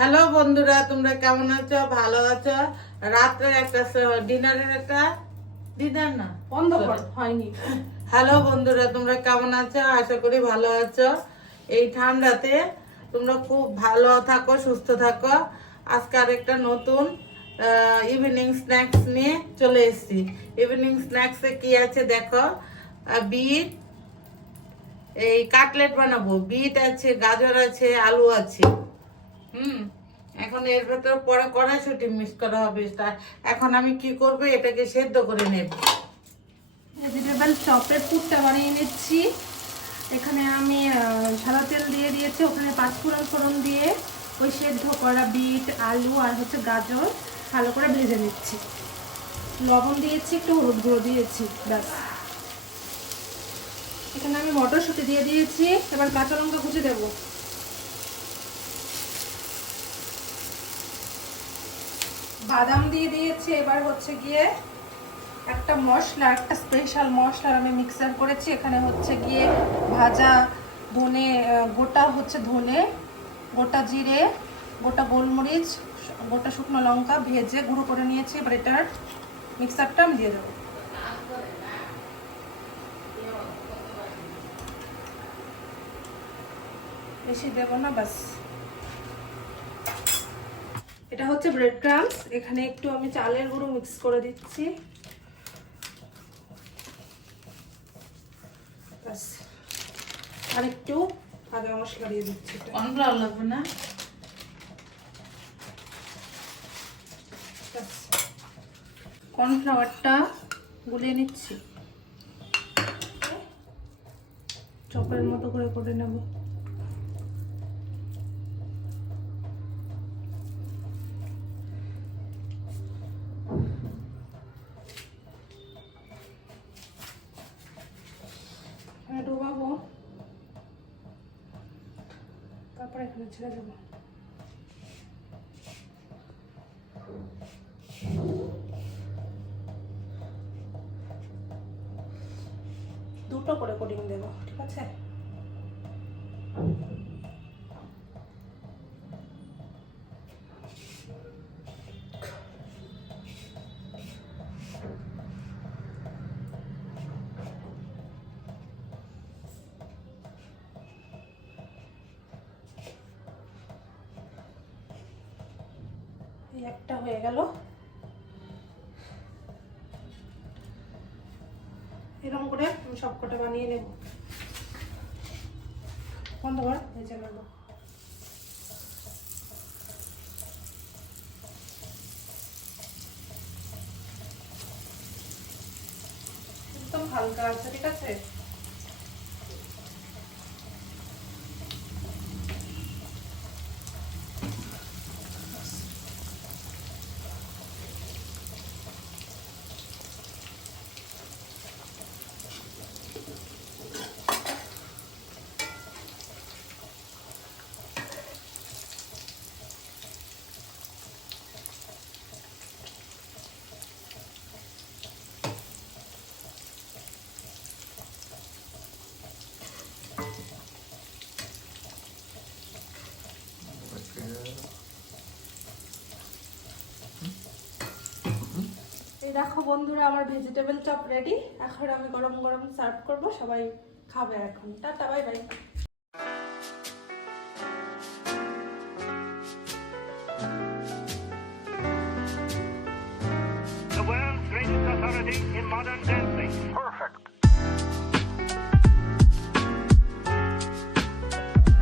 Hello বন্ধুরা, তোমরা কেমন আছো? ভালো আছো? রাত্রের একটা ডিনারের একটা ডিনার না বন্ধ কর হয়নি। হ্যালো বন্ধুরা, তোমরা কেমন আছো? আশা করি ভালো আছো। এই ঠান্ডাতে তোমরা খুব ভালো থাকো, সুস্থ থাকো। আজকে আরেকটা নতুন ইভিনিং স্ন্যাক্স নিয়ে চলে এসেছি। ইভিনিং স্ন্যাক্সে কি আছে দেখো। বিট, এই কাটলেট বানাবো। বিট আছে, গাজর আছে, আলু আছে। এখন এর ভেতর পরে কড়াইশুঁটি মিক্স করা হবে। এখন আমি কি করব, এটাকে সেদ্ধ করে নেব। ভেজিটেবল চপের পুরটা বানিয়ে নিচ্ছি। এখানে আমি সাদা তেল দিয়ে দিয়েছি, ওখানে পাঁচফোড়ন ফোড়ন দিয়ে ওই সেদ্ধ করা বিট, আলু আর হচ্ছে গাজর ভালো করে ভেজে নিচ্ছি। লবণ দিয়েছি, একটু হলুদ গুঁড়ো দিয়েছি, ব্যাস। এখানে আমি মটরশুঁটি দিয়ে দিয়েছি। এবার কাঁচা লঙ্কা কুচি দেবো। বাদাম দিয়ে দিয়েছি। এবার হচ্ছে গিয়ে একটা মশলা, একটা স্পেশাল মশলা আমি মিক্সার করেছি। এখানে হচ্ছে গিয়ে ভাজা ধনে, গোটা হচ্ছে ধনে, গোটা জিরে, গোটা গোলমরিচ, গোটা শুকনো লঙ্কা ভেজে গুঁড়ো করে নিয়েছি। এবার এটার মিক্সারটা আমি দিয়ে দেবো। বেশি দেবো না, বাস। এটা হচ্ছে ব্রেড ক্রাম্বস। এখানে একটু আমি চালের গুঁড়ো মিক্স করে দিচ্ছি, বাস। আর একটু আদা মশলা দিয়ে দিচ্ছি। কর্নফ্লাওয়ার লাগবে না? কর্নফ্লাওয়ারটা গুলিয়ে নিচ্ছি, চপের মতো করে করে নেব। ডোবাবো, তারপর এখানে ছেড়ে দেবো। দুটো করে কোটিং দেবো, ঠিক আছে? এই একটা হয়ে গেল। এরকম করে আমি সবকটা বানিয়ে নেব। বন্ধ কর, ভেজে নেব। একদম হালকা আছে, ঠিক আছে? এই দেখো বন্ধুরা, আমার ভেজিটেবল চপ রেডি। এখন আমি গরম গরম সার্ভ করব, সবাই খাবে এখন। Tata, bye bye. The world's greatest authority in modern dancing. Perfect.